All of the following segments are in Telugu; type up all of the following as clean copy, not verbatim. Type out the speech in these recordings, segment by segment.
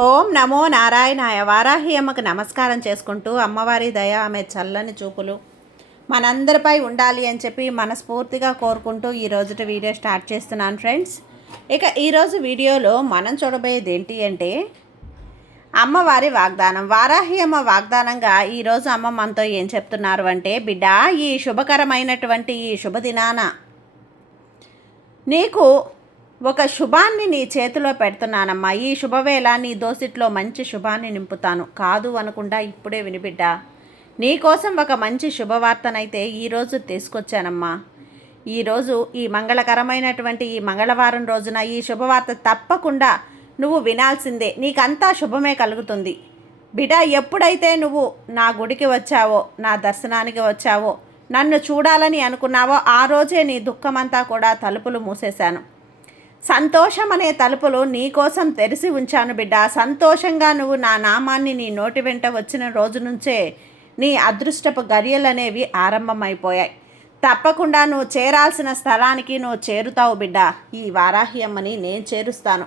ఓం నమో నారాయణాయ. వారాహి అమ్మకు నమస్కారం చేసుకుంటూ అమ్మవారి దయ ఆమె చల్లని చూపులు మనందరిపై ఉండాలి అని చెప్పి మనస్ఫూర్తిగా కోరుకుంటూ ఈరోజు వీడియో స్టార్ట్ చేస్తున్నాను ఫ్రెండ్స్. ఇక ఈరోజు వీడియోలో మనం చూడబోయేది ఏంటి అంటే అమ్మవారి వాగ్దానం. వారాహి అమ్మ వాగ్దానంగా ఈరోజు అమ్మ మనతో ఏం చెప్తున్నారు అంటే, బిడ్డ, ఈ శుభకరమైనటువంటి ఈ శుభదినాన నీకు ఒక శుభాన్ని నీ చేతిలో పెడుతున్నానమ్మా. ఈ శుభవేళ నీ దోసిట్లో మంచి శుభాన్ని నింపుతాను. కాదు అనకుండా ఇప్పుడే వినిబిడ్డా, నీకోసం ఒక మంచి శుభవార్తనైతే ఈరోజు తీసుకొచ్చానమ్మా. ఈరోజు ఈ మంగళకరమైనటువంటి ఈ మంగళవారం రోజున ఈ శుభవార్త తప్పకుండా నువ్వు వినాల్సిందే. నీకంతా శుభమే కలుగుతుంది బిడ్డ. ఎప్పుడైతే నువ్వు నా గుడికి వచ్చావో, నా దర్శనానికి వచ్చావో, నన్ను చూడాలని అనుకున్నావో ఆ రోజే నీ దుఃఖమంతా కూడా తలుపులు మూసేశాను. సంతోషం అనే తలుపులు నీకోసం తెరిచి ఉంచాను బిడ్డ. సంతోషంగా నువ్వు నా నామాన్ని నీ నోటి వెంట వచ్చిన రోజు నుంచే నీ అదృష్టపు గడియలనేవి ఆరంభమైపోయాయి. తప్పకుండా నువ్వు చేరాల్సిన స్థలానికి నువ్వు చేరుతావు బిడ్డ. ఈ వారాహి అమ్మని నేను చేరుస్తాను.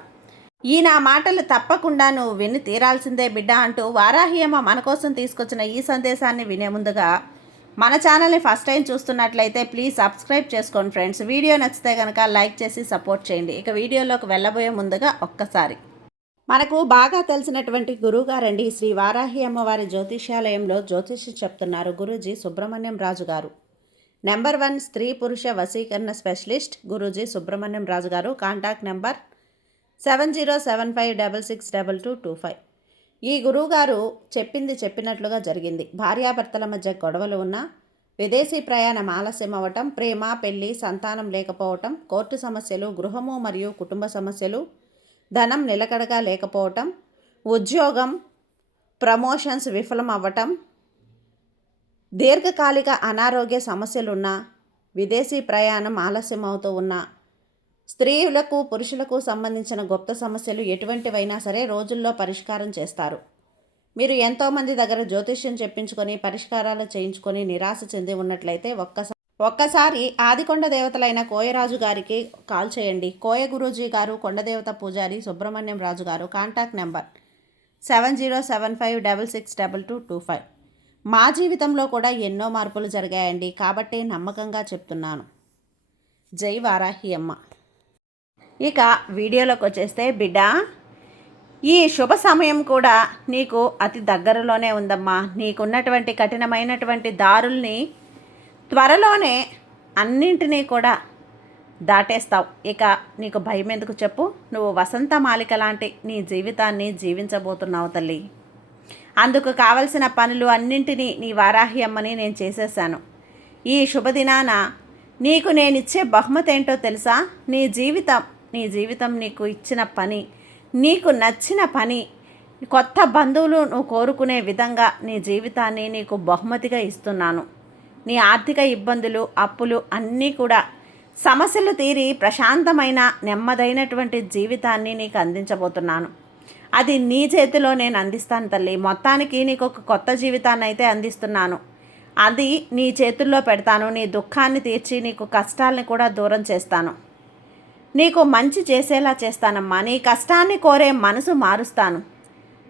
ఈ నా మాటలు తప్పకుండా నువ్వు విని తీరాల్సిందే బిడ్డ అంటూ వారాహి అమ్మ మన కోసం తీసుకొచ్చిన ఈ సందేశాన్ని వినే ముందుగా మన ఛానల్ని ఫస్ట్ టైం చూస్తున్నట్లయితే ప్లీజ్ సబ్స్క్రైబ్ చేసుకోండి ఫ్రెండ్స్. వీడియో నచ్చితే కనుక లైక్ చేసి సపోర్ట్ చేయండి. ఇక వీడియోలోకి వెళ్ళబోయే ముందుగా ఒక్కసారి మనకు బాగా తెలిసినటువంటి గురువుగారండి శ్రీ వారాహి అమ్మవారి జ్యోతిష్యాలయంలో జ్యోతిష్యం చెప్తున్నారు గురూజీ సుబ్రహ్మణ్యం రాజు గారు. నెంబర్ 1 స్త్రీ పురుష వశీకరణ స్పెషలిస్ట్ గురూజీ సుబ్రహ్మణ్యం రాజు గారు. Contact number 7075662225. ఈ గురువుగారు చెప్పింది చెప్పినట్లుగా జరిగింది. భార్యాభర్తల మధ్య గొడవలు ఉన్నా, విదేశీ ప్రయాణం ఆలస్యం అవ్వటం, ప్రేమ, పెళ్లి, సంతానం లేకపోవటం, కోర్టు సమస్యలు, గృహము మరియు కుటుంబ సమస్యలు, ధనం నిలకడగా లేకపోవటం, ఉద్యోగం ప్రమోషన్స్ విఫలం అవ్వటం, దీర్ఘకాలిక అనారోగ్య సమస్యలున్నా, విదేశీ ప్రయాణం ఆలస్యం అవుతూ ఉన్నా, స్త్రీలకు పురుషులకు సంబంధించిన గుప్త సమస్యలు ఎటువంటివైనా సరే రోజుల్లో పరిష్కారం చేస్తారు. మీరు ఎంతోమంది దగ్గర జ్యోతిష్యం చెప్పించుకొని పరిష్కారాలు చేయించుకొని నిరాశ చెంది ఉన్నట్లయితే ఒక్కసారి ఆదికొండ దేవతలైన కోయరాజు గారికి కాల్ చేయండి. కోయ గురూజీ గారు, కొండదేవత పూజారి సుబ్రహ్మణ్యం రాజు గారు. Contact number 7075662225. మా జీవితంలో కూడా ఎన్నో మార్పులు జరిగాయండి, కాబట్టి నమ్మకంగా చెప్తున్నాను. జై వారాహి అమ్మ. ఇక వీడియోలోకి వచ్చేస్తే బిడ్డ, ఈ శుభ సమయం కూడా నీకు అతి దగ్గరలోనే ఉందమ్మా. నీకున్నటువంటి కఠినమైనటువంటి దారుల్ని త్వరలోనే అన్నింటినీ కూడా దాటేస్తావు. ఇక నీకు భయం ఎందుకు చెప్పు? నువ్వు వసంతమాలిక లాంటి నీ జీవితాన్ని జీవించబోతున్నావు తల్లి. అందుకు కావలసిన పనులు అన్నింటినీ నీ వారాహి అమ్మని నేను చేసేసాను. ఈ శుభదినాన నీకు నేనిచ్చే బహుమతి ఏంటో తెలుసా? నీ జీవితం నీకు ఇచ్చిన పని, నీకు నచ్చిన పని, కొత్త బంధువులు నువ్వు కోరుకునే విధంగా నీ జీవితాన్ని నీకు బహుమతిగా ఇస్తున్నాను. నీ ఆర్థిక ఇబ్బందులు, అప్పులు అన్నీ కూడా సమస్యలు తీరి ప్రశాంతమైన నెమ్మదైనటువంటి జీవితాన్ని నీకు అందించబోతున్నాను. అది నీ చేతిలో నేను అందిస్తాను తల్లి. మొత్తానికి నీకు ఒక కొత్త జీవితాన్ని అయితే అందిస్తున్నాను. అది నీ చేతుల్లో పెడతాను. నీ దుఃఖాన్ని తీర్చి నీకు కష్టాలని కూడా దూరం చేస్తాను. నీకు మంచి చేసేలా చేస్తానమ్మా. నీ కష్టాన్ని కోరే మనసు మారుస్తాను.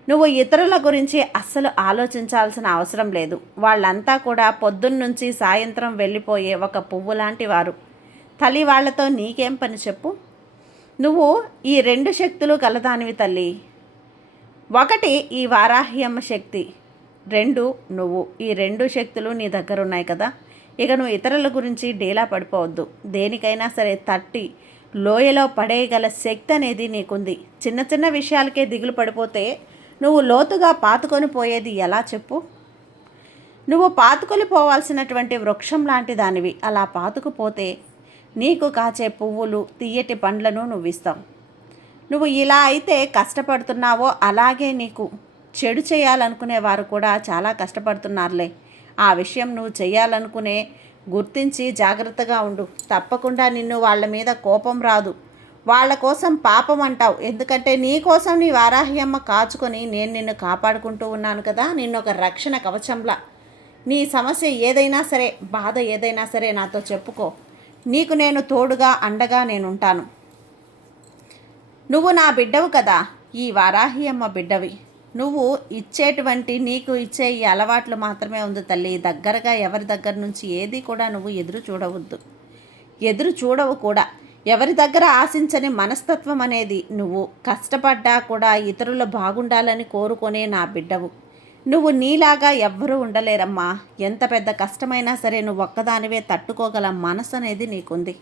నువ్వు ఇతరుల గురించి అస్సలు ఆలోచించాల్సిన అవసరం లేదు. వాళ్ళంతా కూడా పొద్దున్నుంచి సాయంత్రం వెళ్ళిపోయే ఒక పువ్వు లాంటి వారు. తల్లి, వాళ్లతో నీకేం పని చెప్పు? నువ్వు ఈ 2 శక్తులు కలదానివి తల్లి. 1 ఈ వారాహి అమ్మ శక్తి, 2 నువ్వు. ఈ 2 శక్తులు నీ దగ్గర ఉన్నాయి కదా. ఇక నువ్వు ఇతరుల గురించి డీలా పడిపోవద్దు. దేనికైనా సరే తట్టి లోయలో పడేయగల శక్తి అనేది నీకుంది. చిన్న చిన్న విషయాలకే దిగులు పడిపోతే నువ్వు లోతుగా పాతుకొని పోయేది ఎలా చెప్పు? నువ్వు పాతుకొని పోవాల్సినటువంటి వృక్షం లాంటి దానివి. అలా పాతుకుపోతే నీకు కాచే పువ్వులు, తీయటి పండ్లను నువ్వు ఇస్తావు. నువ్వు ఇలా అయితే కష్టపడుతున్నావో అలాగే నీకు చెడు చేయాలనుకునే వారు కూడా చాలా కష్టపడుతున్నారులే. ఆ విషయం నువ్వు చేయాలనుకునే గుర్తించి జాగ్రత్తగా ఉండు. తప్పకుండా నిన్ను వాళ్ళ మీద కోపం రాదు. వాళ్ళ కోసం పాపం అంటావు. ఎందుకంటే నీ కోసం నీ వారాహి అమ్మ కాచుకొని నేను నిన్ను కాపాడుకుంటూ ఉన్నాను కదా. నిన్ను ఒక రక్షణ కవచంలా. నీ సమస్య ఏదైనా సరే, బాధ ఏదైనా సరే నాతో చెప్పుకో. నీకు నేను తోడుగా అండగా నేనుంటాను. నువ్వు నా బిడ్డవు కదా. ఈ వారాహి అమ్మ బిడ్డవి. నువ్వు ఇచ్చేటువంటి నీకు ఇచ్చే ఈ అలవాట్లు మాత్రమే ఉంది తల్లి. దగ్గరగా ఎవరి దగ్గర నుంచి ఏది కూడా నువ్వు ఎదురు చూడవద్దు, ఎదురు చూడవు కూడా. ఎవరి దగ్గర ఆశించని మనస్తత్వం అనేది, నువ్వు కష్టపడ్డా కూడా ఇతరులు బాగుండాలని కోరుకునే నా బిడ్డవు. నువ్వు నీలాగా ఎవ్వరూ ఉండలేరమ్మా. ఎంత పెద్ద కష్టమైనా సరే నువ్వు ఒక్కదానివే తట్టుకోగల మనసు అనేది నీకుంది.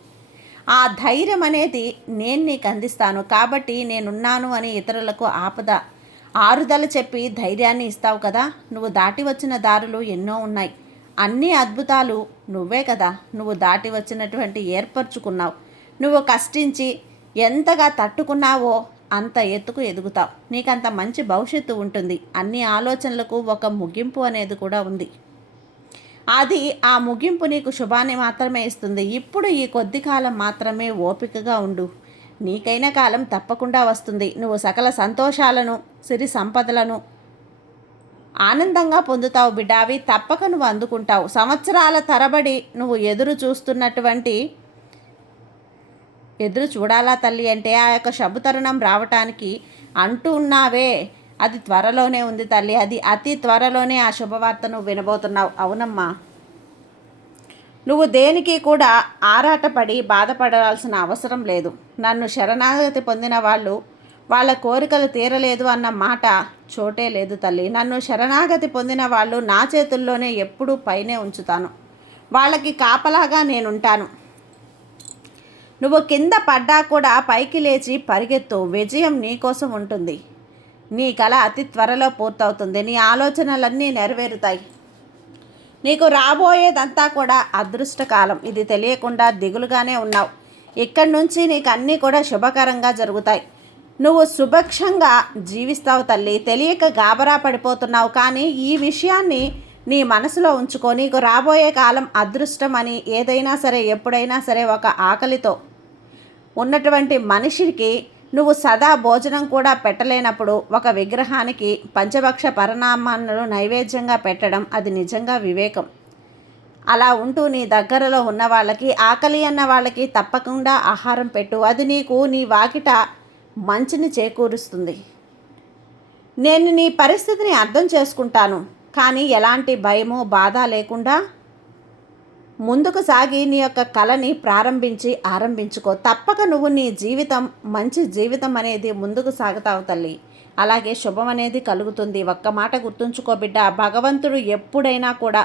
ఆ ధైర్యం అనేది నేను నీకు అందిస్తాను. కాబట్టి నేనున్నాను అని ఇతరులకు ఆరుదల చెప్పి ధైర్యాన్ని ఇస్తావు కదా. నువ్వు దాటి వచ్చిన దారులు ఎన్నో ఉన్నాయి. అన్ని అద్భుతాలు నువ్వే కదా. నువ్వు దాటి వచ్చినటువంటి ఏర్పరచుకున్నావు. నువ్వు కష్టించి ఎంతగా తట్టుకున్నావో అంత ఎత్తుకు ఎదుగుతావు. నీకంత మంచి భవిష్యత్తు ఉంటుంది. అన్ని ఆలోచనలకు ఒక ముగింపు అనేది కూడా ఉంది. అది ఆ ముగింపు నీకు శుభాన్ని మాత్రమే ఇస్తుంది. ఇప్పుడు ఈ కొద్ది కాలం మాత్రమే ఓపికగా ఉండు. నీకైన కాలం తప్పకుండా వస్తుంది. నువ్వు సకల సంతోషాలను, సిరి సంపదలను ఆనందంగా పొందుతావు బిడ్డ. అవి తప్పక నువ్వు అందుకుంటావు. సంవత్సరాల తరబడి నువ్వు ఎదురు చూడాలా తల్లి అంటే ఆ యొక్క శుభతరుణం రావటానికి అంటూ ఉన్నావే, అది త్వరలోనే ఉంది తల్లి. అది అతి త్వరలోనే ఆ శుభవార్తను వినబోతున్నావు. అవునమ్మా, నువ్వు దేనికి కూడా ఆరాటపడి బాధపడాల్సిన అవసరం లేదు. నన్ను శరణాగతి పొందిన వాళ్ళు వాళ్ళ కోరికలు తీరలేదు అన్న మాట చోటే లేదు తల్లి. నన్ను శరణాగతి పొందిన వాళ్ళు నా చేతుల్లోనే ఎప్పుడూ పైనే ఉంచుతాను. వాళ్ళకి కాపలాగా నేనుంటాను. నువ్వు కింద పడ్డా కూడా పైకి లేచి పరిగెత్తు. విజయం నీకోసం ఉంటుంది. నీ కళ అతి త్వరలో పూర్తవుతుంది. నీ ఆలోచనలన్నీ నెరవేరుతాయి. నీకు రాబోయేదంతా కూడా అదృష్టకాలం. ఇది తెలియకుండా దిగులుగానే ఉన్నావు. ఇక్కడి నుంచి నీకు అన్నీ కూడా శుభకరంగా జరుగుతాయి. నువ్వు సుభిక్షంగా జీవిస్తావు తల్లి. తెలియక గాబరా పడిపోతున్నావు. కానీ ఈ విషయాన్ని నీ మనసులో ఉంచుకో. నీకు రాబోయే కాలం అదృష్టం అని. ఏదైనా సరే, ఎప్పుడైనా సరే, ఒక ఆకలితో ఉన్నటువంటి మనిషికి నువ్వు సదా భోజనం కూడా పెట్టలేనప్పుడు ఒక విగ్రహానికి పంచభక్ష పరమాన్నాలు నైవేద్యంగా పెట్టడం అది నిజంగా వివేకం. అలా ఉంటూ నీ దగ్గరలో ఉన్న వాళ్ళకి, ఆకలి అన్న వాళ్ళకి తప్పకుండా ఆహారం పెట్టు. అది నీకు నీ వాకిట మంచిని చేకూరుస్తుంది. నేను నీ పరిస్థితిని అర్థం చేసుకుంటాను. కానీ ఎలాంటి భయము, బాధ లేకుండా ముందుకు సాగి నీ యొక్క కళని ఆరంభించుకో. తప్పక నువ్వు నీ జీవితం మంచి జీవితం అనేది ముందుకు సాగుతావు తల్లి. అలాగే శుభం అనేది కలుగుతుంది. ఒక్క మాట గుర్తుంచుకో బిడ్డ, భగవంతుడు ఎప్పుడైనా కూడా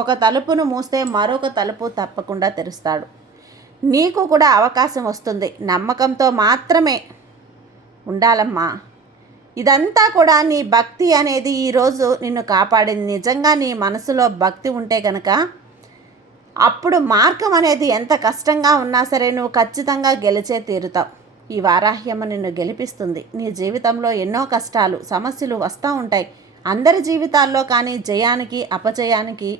ఒక తలుపును మూస్తే మరొక తలుపు తప్పకుండా తెరుస్తాడు. నీకు కూడా అవకాశం వస్తుంది. నమ్మకంతో మాత్రమే ఉండాలమ్మా. ఇదంతా కూడా నీ భక్తి అనేది ఈరోజు నిన్ను కాపాడింది. నిజంగా నీ మనసులో భక్తి ఉంటే కనుక అప్పుడు మార్గం అనేది ఎంత కష్టంగా ఉన్నా సరే నువ్వు ఖచ్చితంగా గెలిచే తీరుతావు. ఈ వారాహ్యమ్మ నిన్ను గెలిపిస్తుంది. నీ జీవితంలో ఎన్నో కష్టాలు, సమస్యలు వస్తూ ఉంటాయి అందరి జీవితాల్లో. కానీ జయానికి, అపజయానికి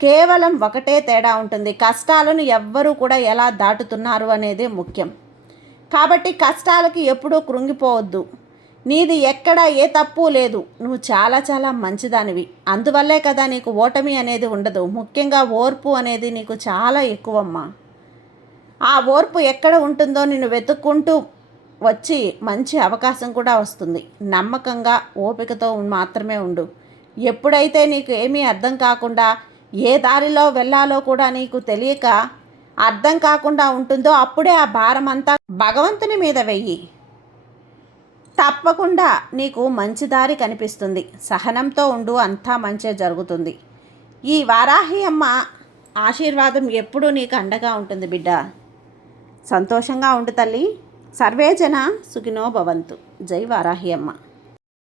కేవలం ఒకటే తేడా ఉంటుంది. కష్టాలను ఎవ్వరూ కూడా ఎలా దాటుతున్నారు అనేది ముఖ్యం. కాబట్టి కష్టాలకి ఎప్పుడూ కృంగిపోవద్దు. నీది ఎక్కడ ఏ తప్పు లేదు. నువ్వు చాలా చాలా మంచిదానివి. అందువల్లే కదా నీకు ఓటమి అనేది ఉండదు. ముఖ్యంగా ఓర్పు అనేది నీకు చాలా ఎక్కువమ్మా. ఆ ఓర్పు ఎక్కడ ఉంటుందో నిన్ను వెతుక్కుంటూ వచ్చి మంచి అవకాశం కూడా వస్తుంది. నమ్మకంగా ఓపికతో మాత్రమే ఉండు. ఎప్పుడైతే నీకు ఏమీ అర్థం కాకుండా, ఏ దారిలో వెళ్ళాలో కూడా నీకు తెలియక అర్థం కాకుండా ఉంటుందో అప్పుడే ఆ భారం అంతా భగవంతుని మీద వెయ్యి. తప్పకుండా నీకు మంచి దారి కనిపిస్తుంది. సహనంతో ఉండు, అంతా మంచే జరుగుతుంది. ఈ వారాహి అమ్మ ఆశీర్వాదం ఎప్పుడూ నీకు అండగా ఉంటుంది బిడ్డ. సంతోషంగా ఉండు తల్లి. సర్వేజన సుఖినో భవంతు. జై వారాహి అమ్మ.